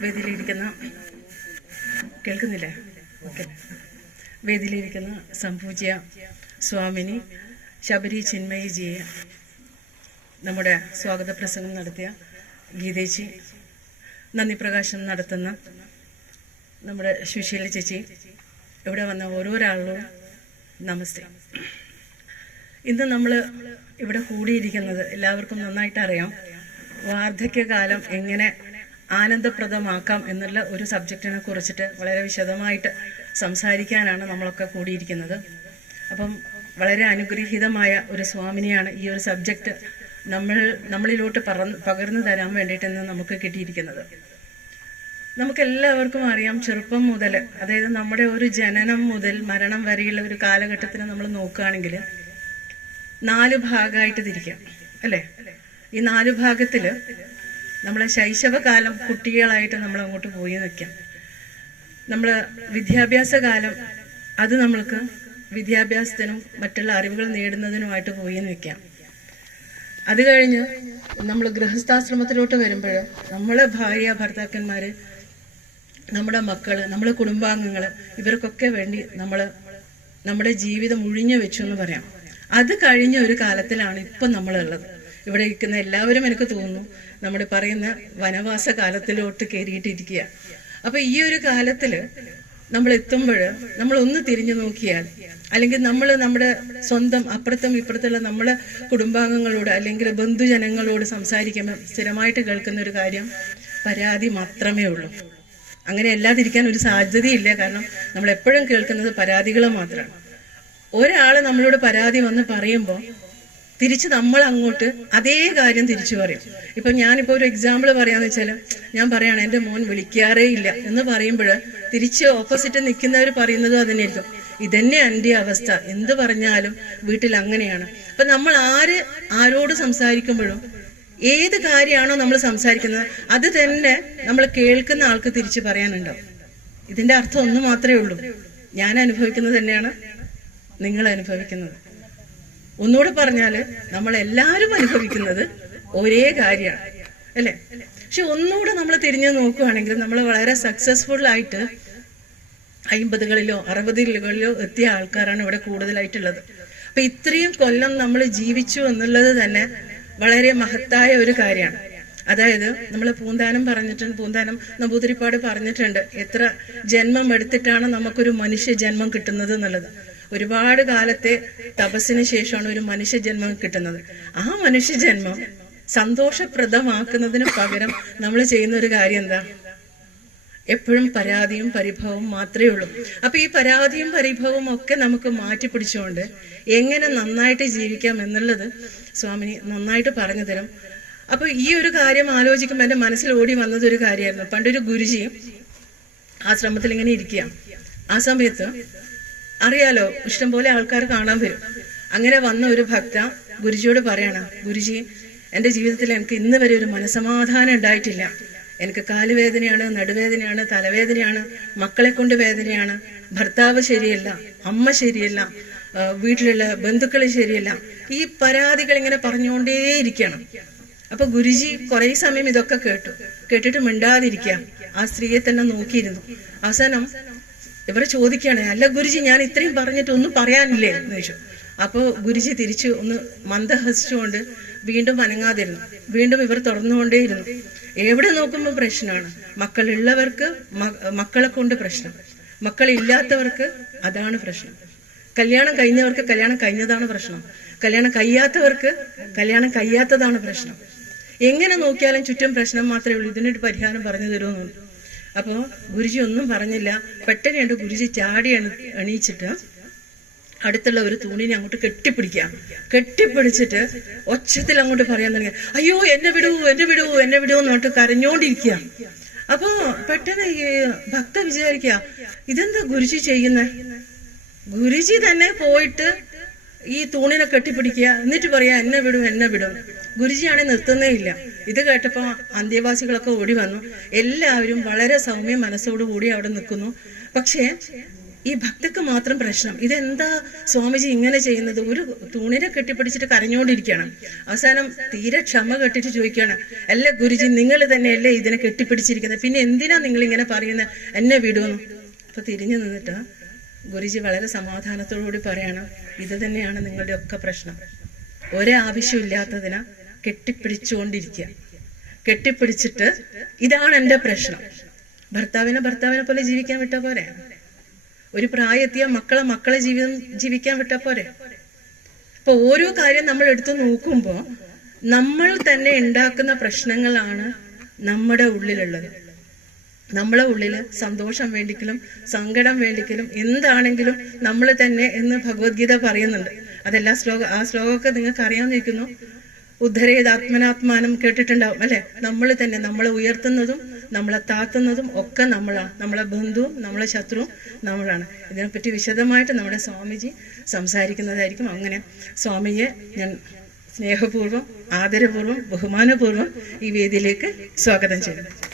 വേദിയിലിരിക്കുന്ന കേൾക്കുന്നില്ലേ? വേദിയിലിരിക്കുന്ന സംപൂജ്യ സ്വാമിനി ശബരി ചിന്മയിജിയെ നമ്മുടെ സ്വാഗത പ്രസംഗം നടത്തിയ ഗീതേച്ചി നന്ദി പ്രകാശനം നടത്തുന്ന നമ്മുടെ ശുശീല ചേച്ചി ഇവിടെ വന്ന ഓരോരാളും നമസ്തേ. ഇന്ന് നമ്മൾ ഇവിടെ കൂടിയിരിക്കുന്നത് എല്ലാവർക്കും നന്നായിട്ട് അറിയാം വാർദ്ധക്യകാലം എങ്ങനെ ആനന്ദപ്രദമാക്കാം എന്നുള്ള ഒരു സബ്ജക്റ്റിനെ കുറിച്ചിട്ട് വളരെ വിശദമായിട്ട് സംസാരിക്കാനാണ് നമ്മളൊക്കെ കൂടിയിരിക്കുന്നത്. അപ്പം വളരെ അനുഗ്രഹീതമായ ഒരു സ്വാമിനിയാണ് ഈ ഒരു സബ്ജക്റ്റ് നമ്മൾ നമ്മളിലോട്ട് പകർന്നു തരാൻ വേണ്ടിയിട്ട് ഇന്ന് നമുക്ക് കിട്ടിയിരിക്കുന്നത്. നമുക്ക് എല്ലാവർക്കും അറിയാം ചെറുപ്പം മുതൽ അതായത് നമ്മുടെ ഒരു ജനനം മുതൽ മരണം വരെയുള്ള ഒരു കാലഘട്ടത്തിന് നമ്മൾ നോക്കുകയാണെങ്കിൽ നാല് ഭാഗമായിട്ട് തിരിക്കാം അല്ലേ? ഈ നാല് ഭാഗത്തിൽ നമ്മളെ ശൈശവകാലം കുട്ടികളായിട്ട് നമ്മൾ അങ്ങോട്ട് പോയി നിൽക്കാം. നമ്മൾ വിദ്യാഭ്യാസ കാലം അത് നമ്മൾക്ക് വിദ്യാഭ്യാസത്തിനും മറ്റുള്ള അറിവുകൾ നേടുന്നതിനുമായിട്ട് പോയി നിൽക്കാം. അത് കഴിഞ്ഞ് നമ്മൾ ഗൃഹസ്ഥാശ്രമത്തിലോട്ട് വരുമ്പോൾ നമ്മളെ ഭാര്യ ഭർത്താക്കന്മാർ നമ്മുടെ മക്കൾ നമ്മുടെ കുടുംബാംഗങ്ങൾ ഇവർക്കൊക്കെ വേണ്ടി നമ്മൾ നമ്മുടെ ജീവിതം ഒഴിഞ്ഞു വെച്ചു എന്ന് പറയാം. അത് കഴിഞ്ഞ ഒരു കാലത്തിലാണ് ഇപ്പം നമ്മളുള്ളത്. ഇവിടെ ഇരിക്കുന്ന എല്ലാവരും എനിക്ക് തോന്നുന്നു നമ്മൾ പറയുന്ന വനവാസ കാലത്തിലോട്ട് കയറിയിട്ടിരിക്കുക അപ്പൊ ഈ ഒരു കാലത്തിൽ നമ്മൾ എത്തുമ്പോൾ നമ്മൾ ഒന്ന് തിരിഞ്ഞു നോക്കിയാൽ അല്ലെങ്കിൽ നമ്മൾ നമ്മുടെ സ്വന്തം അപ്പുറത്തും ഇപ്പുറത്തുള്ള നമ്മളെ കുടുംബാംഗങ്ങളോട് അല്ലെങ്കിൽ ബന്ധുജനങ്ങളോട് സംസാരിക്കുമ്പോൾ സ്ഥിരമായിട്ട് കേൾക്കുന്ന ഒരു കാര്യം പരാതി മാത്രമേ ഉള്ളൂ. അങ്ങനെ അല്ലാതിരിക്കാൻ ഒരു സാധ്യതയില്ല. കാരണം നമ്മൾ എപ്പോഴും കേൾക്കുന്നത് പരാതികൾ മാത്രമാണ്. ഒരാൾ നമ്മളോട് പരാതി വന്ന് പറയുമ്പോൾ തിരിച്ച് നമ്മൾ അങ്ങോട്ട് അതേ കാര്യം തിരിച്ചു പറയും. ഇപ്പം ഞാനിപ്പോൾ ഒരു എക്സാമ്പിൾ പറയാന്ന് വെച്ചാൽ ഞാൻ പറയാണ് എന്റെ മോൻ വിളിക്കാറേ ഇല്ല. എന്ന് പറയുമ്പോൾ തിരിച്ച് ഓപ്പോസിറ്റ് നിൽക്കുന്നവർ പറയുന്നത് അതന്നെയായിരിക്കും. ഇതന്നെ എന്റെ അവസ്ഥ. എന്ത് പറഞ്ഞാലും വീട്ടിൽ അങ്ങനെയാണ്. അപ്പം നമ്മൾ ആര് ആരോട് സംസാരിക്കുമ്പോഴും ഏത് കാര്യമാണോ നമ്മൾ സംസാരിക്കുന്നത് അത് തന്നെ നമ്മൾ കേൾക്കുന്ന ആൾക്ക് തിരിച്ച് പറയാനുണ്ടാവും. ഇതിന്റെ അർത്ഥം ഒന്ന് മാത്രമേ ഉള്ളൂ. ഞാൻ അനുഭവിക്കുന്നത് തന്നെയാണ് നിങ്ങൾ അനുഭവിക്കുന്നത്. ഒന്നുകൂടെ പറഞ്ഞാൽ നമ്മൾ എല്ലാവരും അനുഭവിക്കുന്നത് ഒരേ കാര്യമാണ്. അല്ലേ? പക്ഷെ ഒന്നുകൂടെ നമ്മൾ തിരിഞ്ഞു നോക്കുകയാണെങ്കിൽ നമ്മൾ വളരെ സക്സസ്ഫുൾ ആയിട്ട് അയിമ്പതുകളിലോ അറുപതുകളിലോ എത്തിയ ആൾക്കാരാണ് ഇവിടെ കൂടുതലായിട്ടുള്ളത്. അപ്പൊ ഇത്രയും കൊല്ലം നമ്മൾ ജീവിച്ചു എന്നുള്ളത് തന്നെ വളരെ മഹത്തായ ഒരു കാര്യമാണ്. അതായത് നമ്മൾ പൂന്താനം പറഞ്ഞിട്ടുണ്ട് പൂന്താനം നമ്പൂതിരിപ്പാട് പറഞ്ഞിട്ടുണ്ട്. എത്ര ജന്മം എടുത്തിട്ടാണ് നമുക്കൊരു മനുഷ്യ ജന്മം കിട്ടുന്നത് എന്നുള്ളത്. ഒരുപാട് കാലത്തെ തപസ്സിന് ശേഷമാണ് ഒരു മനുഷ്യജന്മം കിട്ടുന്നത്. ആ മനുഷ്യജന്മം സന്തോഷപ്രദമാക്കുന്നതിന് പകരം നമ്മൾ ചെയ്യുന്ന ഒരു കാര്യം എന്താ? എപ്പോഴും പരാതിയും പരിഭവവും മാത്രമേ ഉള്ളൂ. അപ്പൊ ഈ പരാതിയും പരിഭവവും ഒക്കെ നമുക്ക് മാറ്റി പിടിച്ചുകൊണ്ട് എങ്ങനെ നന്നായിട്ട് ജീവിക്കാം എന്നുള്ളത് സ്വാമിനി നന്നായിട്ട് പറഞ്ഞു തരും. അപ്പൊ ഈ ഒരു കാര്യം ആലോചിക്കുമ്പോൾ എന്റെ മനസ്സിൽ ഓടി വന്നത് ഒരു കാര്യമായിരുന്നു. പണ്ടൊരു ഗുരുജിയും ആശ്രമത്തിൽ ഇങ്ങനെ ഇരിക്കുക. ആ സമയത്ത് അറിയാലോ ഇഷ്ടംപോലെ ആൾക്കാർ കാണാൻ വരും. അങ്ങനെ വന്ന ഒരു ഭക്ത ഗുരുജിയോട് പറയണം ഗുരുജി എന്റെ ജീവിതത്തിൽ എനിക്ക് ഇന്ന് വരെ ഒരു മനസമാധാനം ഉണ്ടായിട്ടില്ല. എനിക്ക് കാലുവേദനയാണ് നടുവേദനയാണ് തലവേദനയാണ് മക്കളെ കൊണ്ട് വേദനയാണ്. ഭർത്താവ് ശരിയല്ല അമ്മ ശരിയല്ല വീട്ടിലുള്ള ബന്ധുക്കൾ ശരിയല്ല. ഈ പരാതികൾ ഇങ്ങനെ പറഞ്ഞുകൊണ്ടേയിരിക്കണം അപ്പൊ ഗുരുജി കുറെ സമയം ഇതൊക്കെ കേട്ടു. കേട്ടിട്ട് മിണ്ടാതിരിക്കാം ആ സ്ത്രീയെ തന്നെ നോക്കിയിരുന്നു. അവസാനം ഇവർ ചോദിക്കുകയാണ് അല്ല ഗുരുജി ഞാൻ ഇത്രയും പറഞ്ഞിട്ട് ഒന്നും പറയാനില്ലേ? എന്ന് ചോദിച്ചു. അപ്പോൾ ഗുരുജി തിരിച്ചു ഒന്ന് മന്ദഹസിച്ചുകൊണ്ട് വീണ്ടും അനങ്ങാതിരുന്നു വീണ്ടും ഇവർ തുറന്നുകൊണ്ടേയിരുന്നു. എവിടെ നോക്കുമ്പോൾ പ്രശ്നമാണ്. മക്കളുള്ളവർക്ക് മക്കളെ കൊണ്ട് പ്രശ്നം. മക്കളില്ലാത്തവർക്ക് അതാണ് പ്രശ്നം. കല്യാണം കഴിഞ്ഞവർക്ക് കല്യാണം കഴിഞ്ഞതാണ് പ്രശ്നം. കല്യാണം കഴിയാത്തവർക്ക് കല്യാണം കഴിയാത്തതാണ് പ്രശ്നം. എങ്ങനെ നോക്കിയാലും ചുറ്റും പ്രശ്നം മാത്രമേ ഉള്ളൂ. ഇതിനൊരു പരിഹാരം പറഞ്ഞു തരുമെന്നുണ്ട്. അപ്പോൾ ഗുരുജി ഒന്നും പറഞ്ഞില്ല. പെട്ടെന്ന് കണ്ട് ഗുരുജി ചാടി എണ- എണീച്ചിട്ട് അടുത്തുള്ള ഒരു തൂണിനെ അങ്ങോട്ട് കെട്ടിപ്പിടിക്കാം കെട്ടിപ്പിടിച്ചിട്ട് ഒച്ചത്തിൽ അങ്ങോട്ട് പറയാൻ തുടങ്ങി. അയ്യോ എന്നെ വിടൂ എന്നെ വിടൂ എന്നെ വിടൂ എന്നോട്ട് കരഞ്ഞോണ്ടിരിക്കുക. അപ്പോ പെട്ടെന്ന് ഈ ഭക്ത വിചാരിക്കുക ഇതെന്താ ഗുരുജി ചെയ്യുന്നേ? ഗുരുജി തന്നെ പോയിട്ട് ഈ തൂണിനെ കെട്ടിപ്പിടിക്കുക എന്നിട്ട് പറയാ എന്നെ വിടും എന്നെ വിടും. ഗുരുജിയാണെ നിർത്തുന്നേ ഇല്ല. ഇത് കേട്ടപ്പോൾ അന്തേവാസികളൊക്കെ ഓടി വന്നു. എല്ലാവരും വളരെ സൗമ്യ മനസ്സോടുകൂടി അവിടെ നിൽക്കുന്നു. പക്ഷേ ഈ ഭക്തക്ക് മാത്രം പ്രശ്നം. ഇതെന്താ സ്വാമിജി ഇങ്ങനെ ചെയ്യുന്നത്? ഒരു തൂണിനെ കെട്ടിപ്പിടിച്ചിട്ട് കരഞ്ഞുകൊണ്ടിരിക്കുകയാണ് അവസാനം തീരെ ക്ഷമ കെട്ടിട്ട് ചോദിക്കുകയാണ് അല്ല ഗുരുജി നിങ്ങൾ തന്നെയല്ലേ ഇതിനെ കെട്ടിപ്പിടിച്ചിരിക്കുന്നത്? പിന്നെ എന്തിനാ നിങ്ങൾ ഇങ്ങനെ പറയുന്നത് എന്നെ വിടുന്നു. അപ്പൊ തിരിഞ്ഞു നിന്നിട്ട് ഗുരുജി വളരെ സമാധാനത്തോടുകൂടി പറയണം. ഇത് തന്നെയാണ് നിങ്ങളുടെ ഒക്കെ പ്രശ്നം. ഒരാവശ്യമില്ലാത്തതിനാ കെട്ടിപ്പിടിച്ചുകൊണ്ടിരിക്കുക. കെട്ടിപ്പിടിച്ചിട്ട് ഇതാണ് എന്റെ പ്രശ്നം. ഭർത്താവിനെ ഭർത്താവിനെ പോലെ ജീവിക്കാൻ വിട്ട പോരെ? ഒരു പ്രായത്തിയ മക്കളെ മക്കളെ ജീവിതം ജീവിക്കാൻ വിട്ട പോരെ? അപ്പൊ ഓരോ കാര്യം നമ്മൾ എടുത്തു നോക്കുമ്പോൾ നമ്മൾ തന്നെ ഉണ്ടാക്കുന്ന പ്രശ്നങ്ങളാണ് നമ്മുടെ ഉള്ളിലുള്ളത്. നമ്മളെ ഉള്ളിൽ സന്തോഷം വേണ്ടിക്കലും സങ്കടം വേണ്ടിക്കലും എന്താണെങ്കിലും നമ്മൾ തന്നെ എന്ന് ഭഗവത്ഗീത പറയുന്നുണ്ട്. അതെല്ലാ ശ്ലോക ആ ശ്ലോകമൊക്കെ നിങ്ങൾക്ക് അറിയാമെന്നിരിക്കുന്നു ഉദ്ധരേത് ആത്മനാത്മാനം കേട്ടിട്ടുണ്ടാവും അല്ലെ? നമ്മൾ തന്നെ നമ്മളെ ഉയർത്തുന്നതും നമ്മളെ താത്തുന്നതും ഒക്കെ നമ്മളാണ്. നമ്മളെ ബന്ധുവും നമ്മളെ ശത്രുവും നമ്മളാണ്. ഇതിനെപ്പറ്റി വിശദമായിട്ട് നമ്മുടെ സ്വാമിജി സംസാരിക്കുന്നതായിരിക്കും. അങ്ങനെ സ്വാമിയെ ഞാൻ സ്നേഹപൂർവം ആദരപൂർവം ബഹുമാനപൂർവം ഈ വേദിയിലേക്ക് സ്വാഗതം ചെയ്യുന്നു.